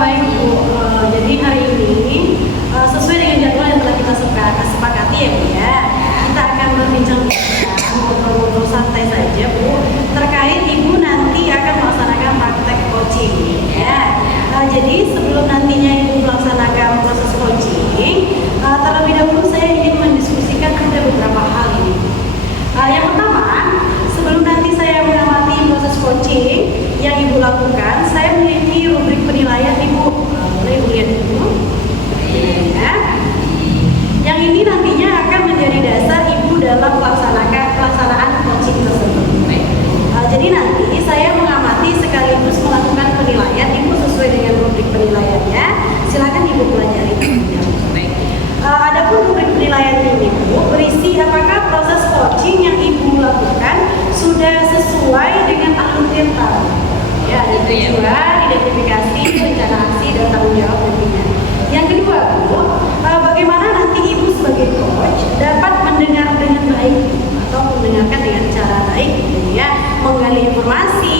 Baik Bu, jadi hari ini sesuai dengan jadwal yang telah kita sepakati ya Bu ya, kita akan berbincang-bincang, ngobrol-ngobrol santai saja Bu, terkait Ibu nanti akan melaksanakan praktek coaching ya. Jadi sebelum nantinya Ibu melaksanakan proses coaching, terlebih dahulu saya ingin mendiskusikan ada beberapa hal ini. Yang pertama, sebelum nanti saya mengamati proses coaching yang Ibu lakukan, saya memiliki rubrik penilaian Ibu. Boleh Ibu lihat dulu. Ya. Yang ini nantinya akan menjadi dasar Ibu dalam pelaksanaan coaching tersebut. Jadi nanti saya mengamati sekaligus melakukan penilaian Ibu sesuai dengan rubrik penilaiannya. Silakan Ibu pelajari. Adapun rubrik penilaian ini Bu berisi apakah proses coaching yang Ibu lakukan sudah sesuai dengan alur yang tahu. Ya, ada tujuan, identifikasi, rencana aksi, dan tanggung jawab nantinya. Yang kedua Bu, bagaimana nanti Ibu sebagai coach dapat mendengar dengan baik atau mendengarkan dengan cara baik, gitu ya, menggali informasi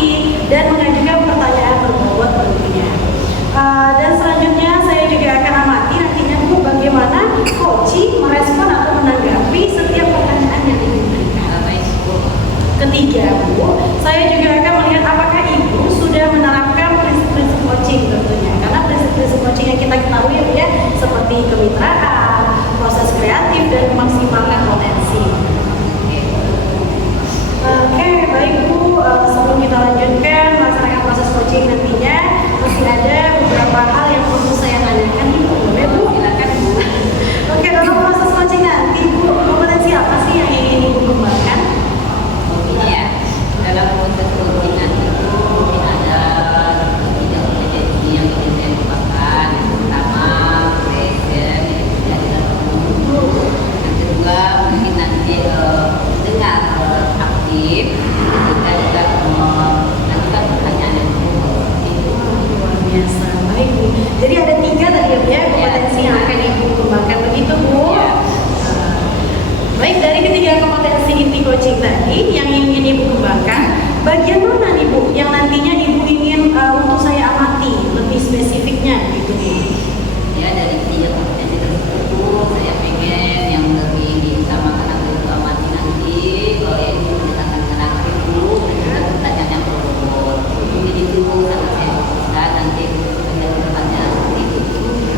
dan mengajukan pertanyaan berbobot tentunya. Dan selanjutnya saya juga akan amati nantinya Bu bagaimana coaching merespon atau menanggapi setiap pertanyaan yang diberikan. Ketiga Bu, saya juga akan melihat apakah Ibu sudah menerapkan prinsip-prinsip coaching tentunya, karena prinsip-prinsip coaching yang kita ketahui ya seperti kemitraan, proses kreatif dan memaksimalkan potensi. Oke, baik Bu, sebelum kita lanjutkan melaksanakan proses coaching nantinya masih ada beberapa hal yang perlu saya tanyakan Ibu. Boleh Bu? Silakan Bu. Oke, dalam proses coaching nanti Bu, kompetensi apa sih yang ingin Ibu kembangkan? Iya, dalam proses coaching nanti itu mungkin ada tidak kompetensi yang ingin saya kembangkan. Yang pertama, present, yang tidak terlalu. Yang kedua, mungkin nanti dengar aktif, kita juga mengajukan pertanyaan yang Luar biasa, baik Bu. Jadi ada 3 tadi ya kompetensi yang akan Ibu kembangkan, begitu Bu? Ya. Baik, dari ketiga kompetensi inti coaching tadi yang ingin Ibu kembangkan, bagian mana nih Bu yang nantinya Ibu ingin untuk saya amati lebih spesifiknya gitu Bu? Ya, dari 3 kompetensi tersebut saya pengen yang lebih diutamakan atau diamati nanti oleh Ibu menggunakan dengan aktif dulu dan juga pertanyaan yang berbobot. Mungkin itu sangat saya fokuskan nanti dengan pertanyaan seperti itu.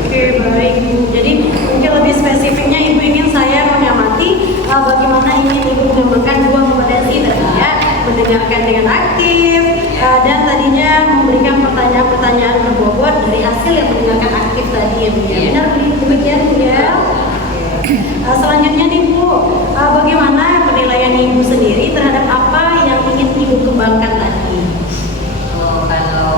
Oke, baik Bu. Jadi mungkin lebih spesifiknya Ibu ingin saya mengamati bagaimana ingin Ibu mengembangkan 2 kompetensi tadi ya, mendengarkan dengan aktif dan tadinya memberikan pertanyaan-pertanyaan berbobot dari hasil yang mendengarkan aktif tadi ya Bu ya. Benar demikian Bu ya. Selanjutnya nih Bu, bagaimana penilaian Ibu sendiri terhadap apa yang ingin Ibu kembangkan tadi? Kalau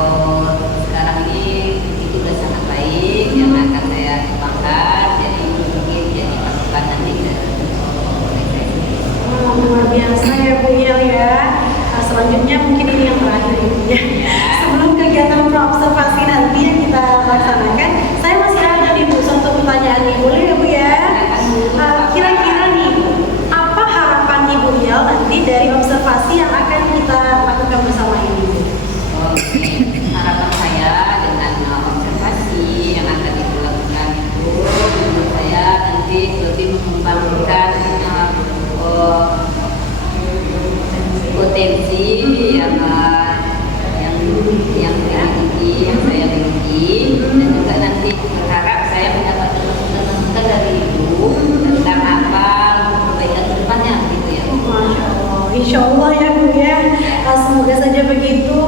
sekarang ini itu sudah sangat baik yang akan saya kembangkan, jadi mungkin jadi pasukan nanti Luar biasa ya Bu Yel ya. Selanjutnya mungkin ini yang terakhir Ibu ya. Sebelum kegiatan praobservasi nanti yang kita laksanakan, saya masih ada nih Bu satu pertanyaan nih, boleh ya Bu ya? Kira-kira nih apa harapan Ibu Yel nanti dari observasi yang akan kita lakukan bersama ini Bu? Harapan saya dengan observasi yang akan dilakukan itu, menurut saya nanti lebih mengembangkan potensi yang dimiliki, yang saya miliki, dan juga nanti berharap saya mendapatkan masukan dari Ibu tentang apa perbaikan ke depannya gitu ya. Masya Allah, Insya Allah ya Bu ya. Semoga saja begitu.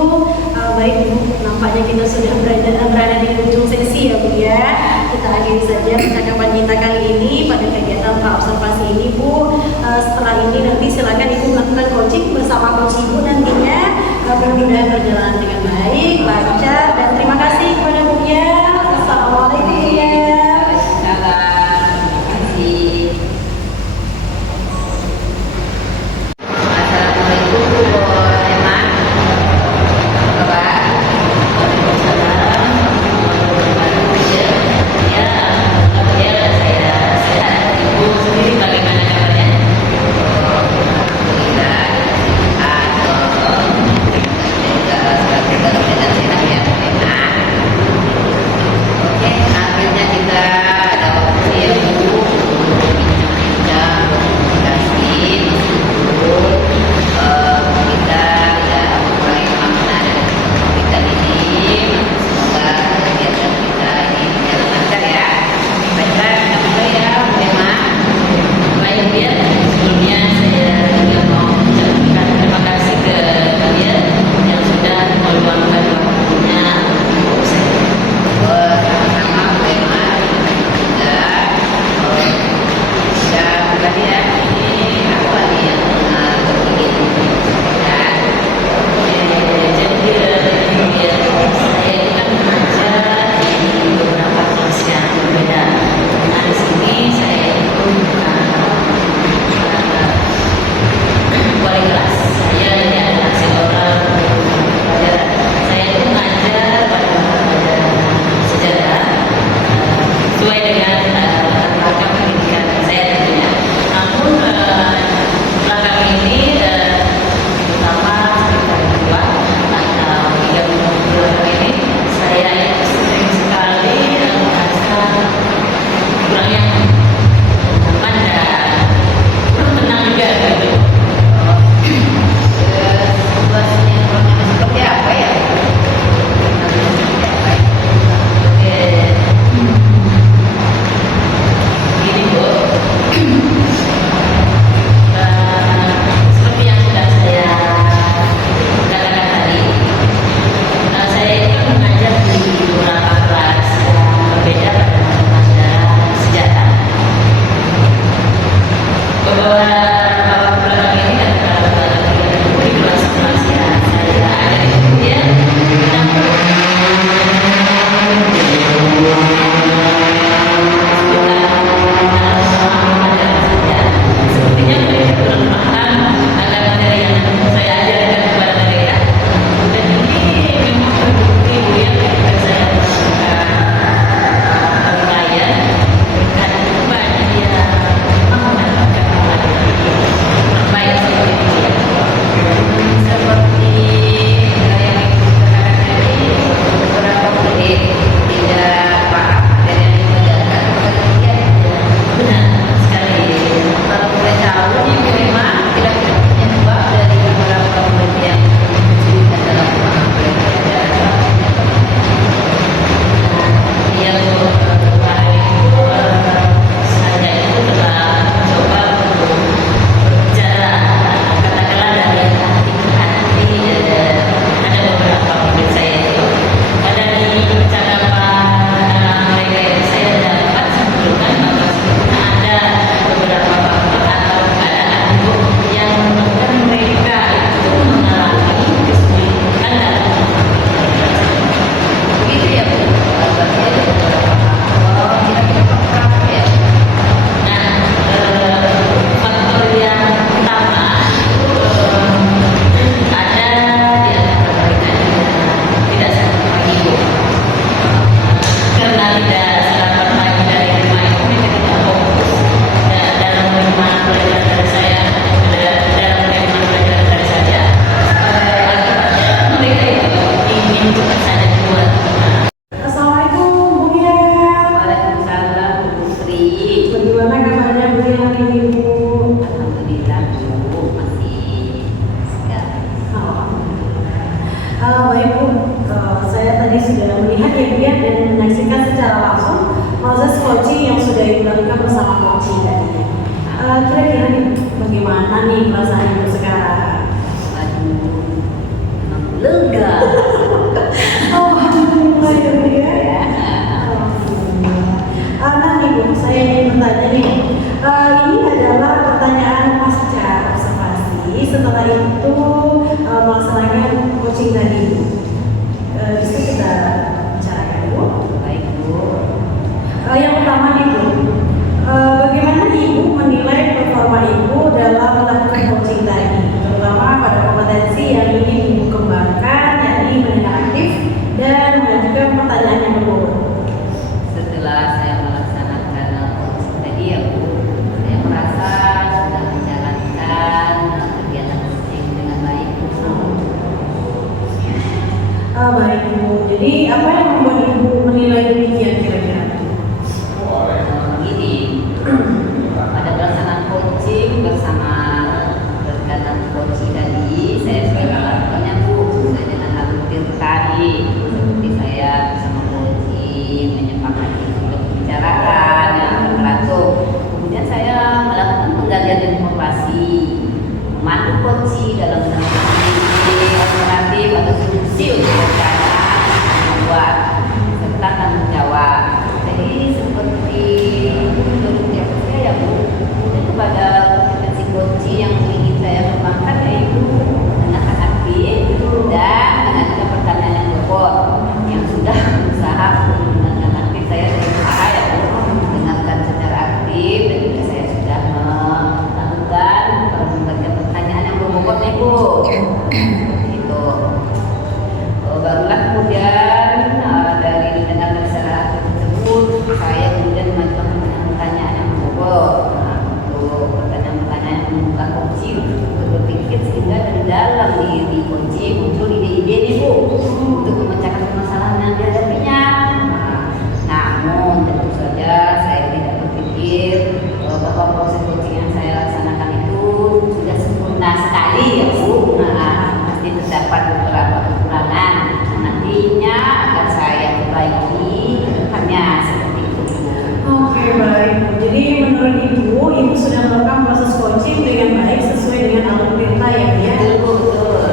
Baik Bu, nampaknya kita sudah berada di ujung sesi ya Bu ya. Kita akhiri saja percakapan kita kali ini pada kegiatan praobservasi ini Bu. Setelah ini nanti silakan Ibu melakukan coaching bersama coach Ibu nantinya. Mudah-mudahan berjalan dengan baik, lancar, dan terima kasih kepada Bu ya. Assalamualaikum ya. Bagaimana kabarnya? Gimana nih perasaan Ibu sekarang? Aduh, memang lega. Oh, alhamdulillah ya Bu ya. Nah nih Bu, saya ingin bertanya nih. Ini adalah pertanyaan pasca observasi. Setelah itu melaksanakan coaching tadi Bu. Bisa kita bicarakan Bu. Baik Bu. Yang pertama nih Bu, bagaimana Ibu menilai performa Ibu dalam melakukan coaching tadi, terutama pada kompetensi yang ingin Ibu kembangkan, yakni mendengar aktif dan mengajukan pertanyaan yang berbobot. Setelah saya melaksanakan coaching tadi ya Bu, saya merasa sudah menjalankan kegiatan coaching dengan baik Bu. Baik Bu, jadi apa yang membuat Ibu menilai demikian kira-kira? Begini, pada pelaksanaan coaching bersama rekan coaching tadi, saya sudah melakukannya Bu, sesuai dengan alur tadi, seperti saya bersama coaching menyepakati untuk pembicaraan yang teratur. Kemudian saya melakukan penggalian informasi, memandu coaching dalam menentukan alternatif atau solusi untuk rencana yang membuat serta tanggung jawab. Jadi seperti menurut saya ya Bu, itu kepada kompetensi coaching yang ingin saya kembangkan yaitu mendengarkan aktif dan mengajukan pertanyaan yang berbobot. Yang sudah berusaha untuk mendengarkan aktif, saya berusaha ya Bu, mendengarkan secara aktif dan juga saya sudah melakukan memberikan pertanyaan yang berbobot nih Bu. Seperti itu. Barulah kemudian dari mendengarkan secara aktif tersebut, saya kemudian mengajukan pertanyaan-pertanyaan yang berbobot. Untuk pertanyaan-pertanyaan yang membuka coaching untuk berpikir sehingga dari dalam diri coaching muncul ide-ide nih Bu untuk memecahkan permasalahan yang dihadapinya. Namun tentu saja saya tidak berpikir bahwa proses coaching yang saya laksanakan itu sudah sempurna sekali ya Bu. Pasti terdapat beberapa kekurangan. Nantinya akan saya perbaiki ke depannya seperti itu. Oke baik Bu, jadi menurut Ibu sudah melakukan proses coaching dengan baik sesuai dengan alur perintah ya Bu ya? Betul.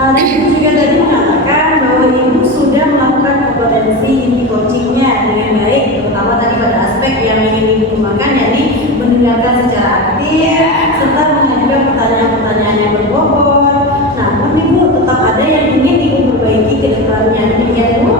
Dan Ibu juga tadi mengatakan bahwa Ibu sudah melakukan kompetensi inti coachingnya dengan baik, terutama tadi pada aspek yang ingin Ibu kembangkan, yakni mendengarkan secara aktif serta mengajukan pertanyaan-pertanyaan yang berbobot. Namun Ibu tetap ada yang ingin Ibu perbaiki ke depannya, demikian Bu?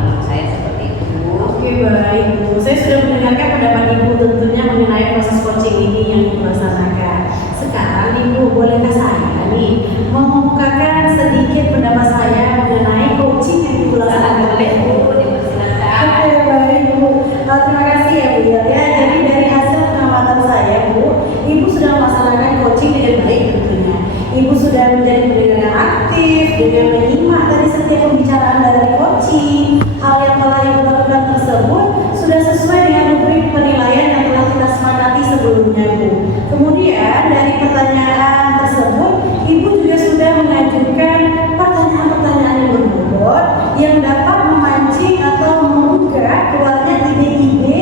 Menurut saya seperti itu. Oke baik Bu, saya sudah mendengarkan pendapat Ibu tentunya mengenai proses coaching ini yang Ibu laksanakan. Sekarang Ibu bolehkah saya nih mengemukakan sedikit pendapat saya mengenai coaching yang Ibu laksanakan? Boleh Bu, dipersilakan. Oke baik Bu, terima kasih ya Bu ya. Jadi dari hasil pengamatan saya Bu, Ibu sudah melaksanakan coaching dengan baik tentunya. Ibu sudah menjadi pendengar yang aktif dengan menyimak dari setiap pembicaraan dari coaching. Hal yang telah Ibu lakukan tersebut sudah sesuai dengan rubrik penilaian yang telah kita sepakati sebelumnya Bu. Kemudian dari pertanyaan tersebut, Ibu juga sudah mengajukan pertanyaan-pertanyaan yang berbobot yang dapat memancing atau membuka keluarnya ide-ide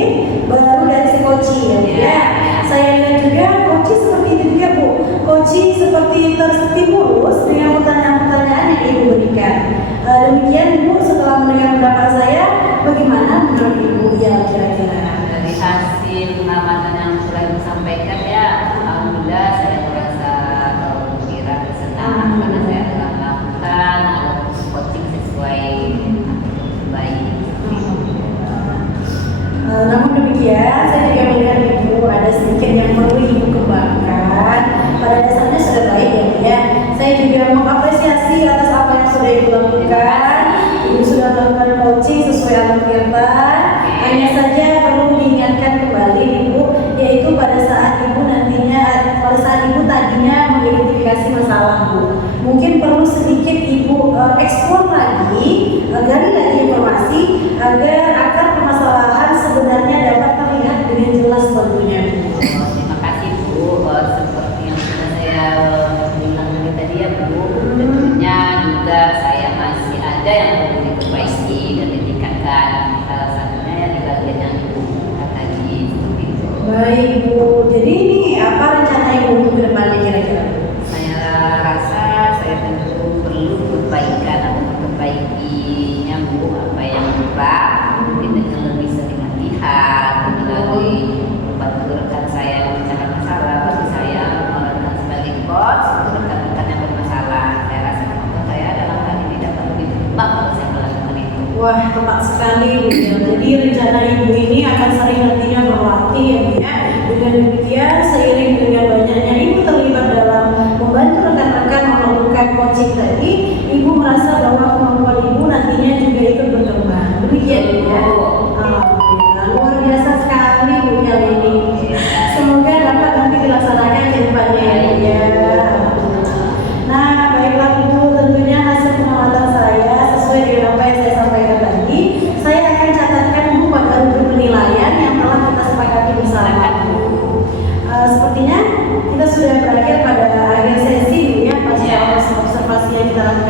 baru dari si coaching ya. Saya lihat juga coaching seperti itu juga Bu. Coaching seperti terstimulus dengan pertanyaan-pertanyaan yang Ibu berikan. Demikian Bu, setelah mendengar pendapat saya, bagaimana menurut Ibu ya kira-kira? Dari hasil pengamatan yang sudah Ibu sampaikan ya, alhamdulillah saya merasa gembira dan senang karena saya telah melakukan coaching sesuai baik. Namun demikian, saya juga melihat Ibu ada sedikit yang perlu Ibu kembangkan. Pada dasarnya sudah baik ya Bu ya. Saya juga mengapresiasi atas apa yang sudah Ibu lakukan. Ibu sudah melakukan coaching sesuai alur perintah. Hanya saja perlu diingatkan kembali Ibu, yaitu pada saat Ibu tadinya mengidentifikasi masalah Bu. Mungkin perlu sedikit Ibu eksplor lagi, gali lagi informasi agar akar permasalahan sebenarnya dapat terlihat dengan jelas tentunya Bu. Terima kasih Bu, seperti yang sudah saya bilang tadi ya Bu, tentunya juga saya masih ada yang perlu diperbaiki dan ditingkatkan. Salah satunya ya di bagian yang Ibu tadi seperti itu. Baik Bu, jadi ini apa rencana Ibu untuk ke depannya kira-kira? Saya rasa saya tentu perlu perbaikan atau memperbaikinya Bu, apa yang kurang mungkin dengan lebih sering latihan, melalui membantu rekan saya yang bicara masalah, bagi saya memerankan sebagai coach untuk rekan-rekan yang bermasalah. Saya rasa kemampuan saya dalam hal ini dapat lebih berkembang kalau saya melakukan itu. Wah, tepat sekali Ibu ya. Jadi rencana Ibu ini akan sering nantinya berlatih ya Bu ya. Dengan demikian seiring dengan banyaknya Ibu terlibat dalam membantu rekan-rekan melakukan coaching tadi, Ibu merasa bahwa kemampuan Ibu nantinya juga ikut berkembang. Demikian ya. Alhamdulillah, luar biasa sekali Bu ya ini. Semoga dapat nanti dilaksanakan ke depannya ya. Nah, baiklah Bu, tentunya hasil pengamatan saya sesuai dengan apa yang saya sampaikan tadi, saya akan catatkan Bu pada rubruk penilaian yang telah kita sepakati bersama Bu. Sepertinya kita sudah berakhir pada akhir sesi Bu ya, pasca observasi yang kita lakukan